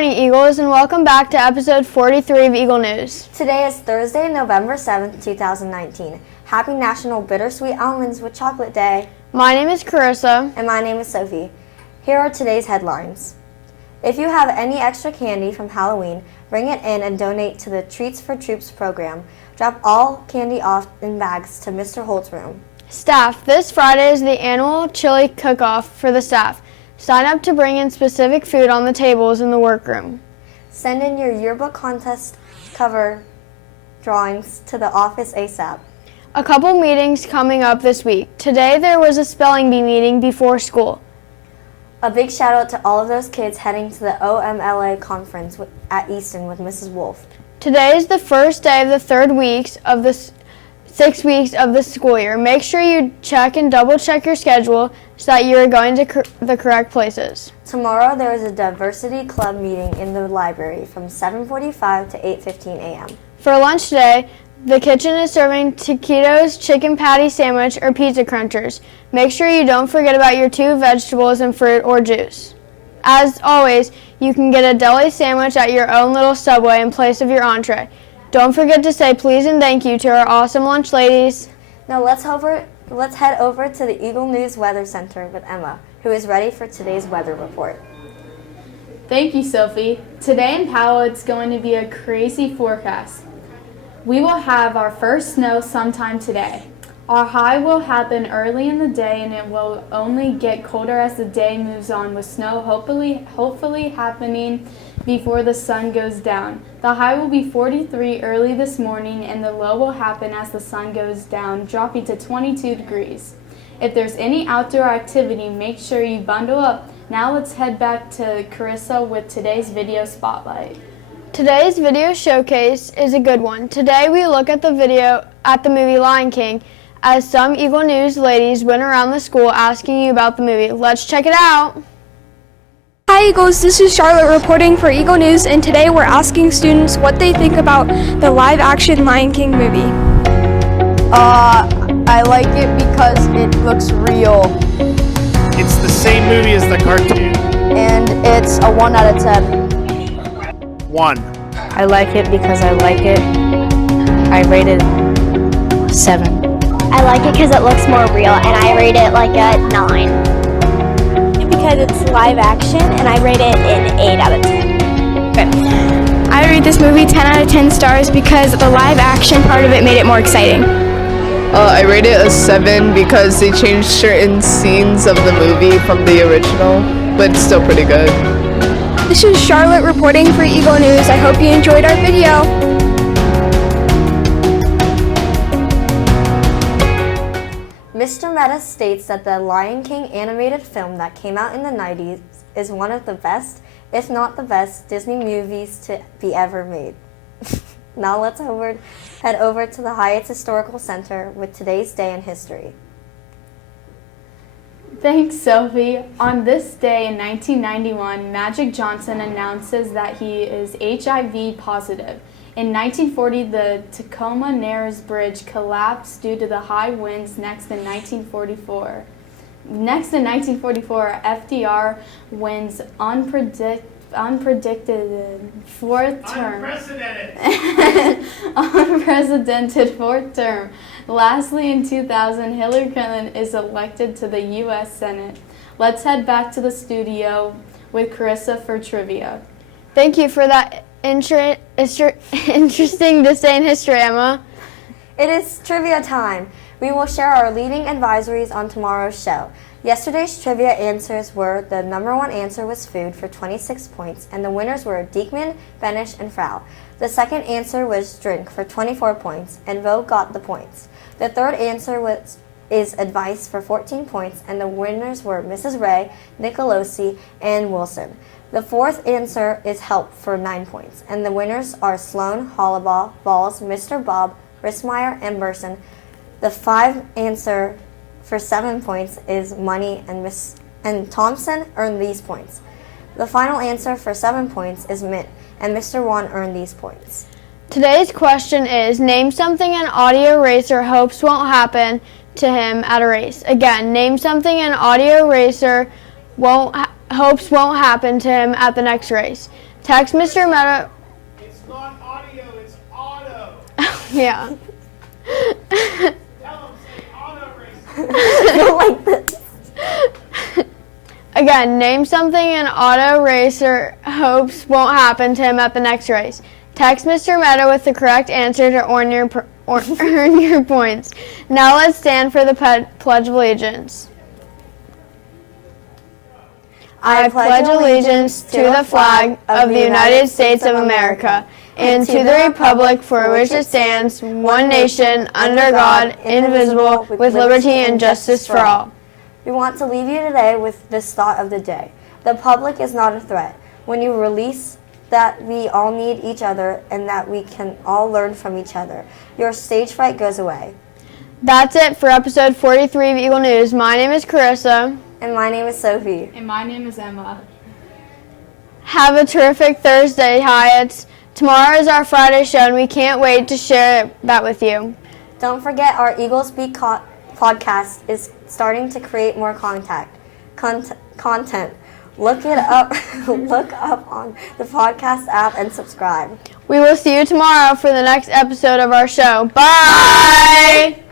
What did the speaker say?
morning, Eagles, and welcome back to episode 43 of Eagle News. Today is Thursday, November 7th, 2019. Happy National Bittersweet Almonds with Chocolate Day. My name is Carissa. And my name is Sophie. Here are today's headlines. If you have any extra candy from Halloween, bring it in and donate to the Treats for Troops program. Drop all candy off in bags to Mr. Holt's room. Staff, this Friday is the annual chili cook-off for the staff. Sign up to bring in specific food on the tables in the workroom. Send in your yearbook contest cover drawings to the office ASAP. A couple meetings coming up this week. Today there was a spelling bee meeting before school. A big shout out to all of those kids heading to the OMLA conference at Easton with Mrs. Wolf. Today is the first day of the 6 weeks of the school year. Make sure you check and double check your schedule so that you are going to the correct places. Tomorrow there is a diversity club meeting in the library from 7:45 to 8:15 a.m. For lunch today, the kitchen is serving taquitos, chicken patty sandwich, or pizza crunchers. Make sure you don't forget about your 2 vegetables and fruit or juice. As always, you can get a deli sandwich at your own little Subway in place of your entree. Don't forget to say please and thank you to our awesome lunch ladies. Now let's head over to the Eagle News Weather Center with Emma, who is ready for today's weather report. Thank you, Sophie. Today in Powell, it's going to be a crazy forecast. We will have our first snow sometime today. Our high will happen early in the day, and it will only get colder as the day moves on, with snow hopefully happening before the sun goes down. The high will be 43 early this morning, and the low will happen as the sun goes down, dropping to 22 degrees. If there's any outdoor activity, make sure you bundle up. Now let's head back to Carissa with today's video spotlight. Today's video showcase is a good one. Today we look at the movie Lion King, as some Eagle News ladies went around the school asking you about the movie. Let's check it out. Hi Eagles, this is Charlotte reporting for Eagle News, and today we're asking students what they think about the live-action Lion King movie. I like it because it looks real. It's the same movie as the cartoon. And it's a 1 out of 10. 1. I like it because I like it. I rate it 7. I like it because it looks more real, and I rate it like a 9. Because it's live action, and I rate it an 8 out of 10. Good. I rate this movie 10 out of 10 stars because the live action part of it made it more exciting. I rate it a 7 because they changed certain scenes of the movie from the original, but it's still pretty good. This is Charlotte reporting for Eagle News. I hope you enjoyed our video. Mr. Meta states that the Lion King animated film that came out in the 90s is one of the best, if not the best, Disney movies to be ever made. Now let's head over to the Hyatt's Historical Center with today's day in history. Thanks, Sophie. On this day in 1991, Magic Johnson announces that he is HIV positive. In 1940, the Tacoma Narrows Bridge collapsed due to the high winds. Next in 1944, FDR wins unprecedented fourth term. Lastly, in 2000, Hillary Clinton is elected to the U.S. Senate. Let's head back to the studio with Carissa for trivia. Thank you for that interesting This Day in History, Emma. It is trivia time. We will share our leading advisories on tomorrow's show. Yesterday's trivia answers were: the number 1 answer was food for 26 points, and the winners were Diekman, Benish, and Frau. The second answer was drink for 24 points, and Vogue got the points. The third answer is advice for 14 points, and the winners were Mrs. Ray, Nicolosi, and Wilson. The fourth answer is help for 9 points, and the winners are Sloan, Hollabaugh, Balls, Mr. Bob, Rismeyer, and Burson. The 5th answer for 7 points is money, and Thompson earned these points. The final answer for 7 points is mint, and Mr. Wan earned these points. Today's question is, name something an audio racer hopes won't happen to him at a race. Again, name something an audio racer hopes won't happen to him at the next race. Text Mr. Meadow. It's not audio, it's auto. Yeah. Tell him, say auto race. Again, name something an auto racer hopes won't happen to him at the next race. Text Mr. Meadow with the correct answer to earn your points. Now let's stand for the Pledge of Allegiance. I pledge allegiance to the flag of the United States of America and to the republic for which it stands, one nation, under God, indivisible, with liberty and justice for all. We want to leave you today with this thought of the day. The public is not a threat. When you release that we all need each other and that we can all learn from each other, your stage fright goes away. That's it for episode 43 of Eagle News. My name is Carissa. And my name is Sophie. And my name is Emma. Have a terrific Thursday, Hyatts. Tomorrow is our Friday show, and we can't wait to share that with you. Don't forget our Eagle Speak podcast is starting to create more content. Look it up. Look up on the podcast app and subscribe. We will see you tomorrow for the next episode of our show. Bye!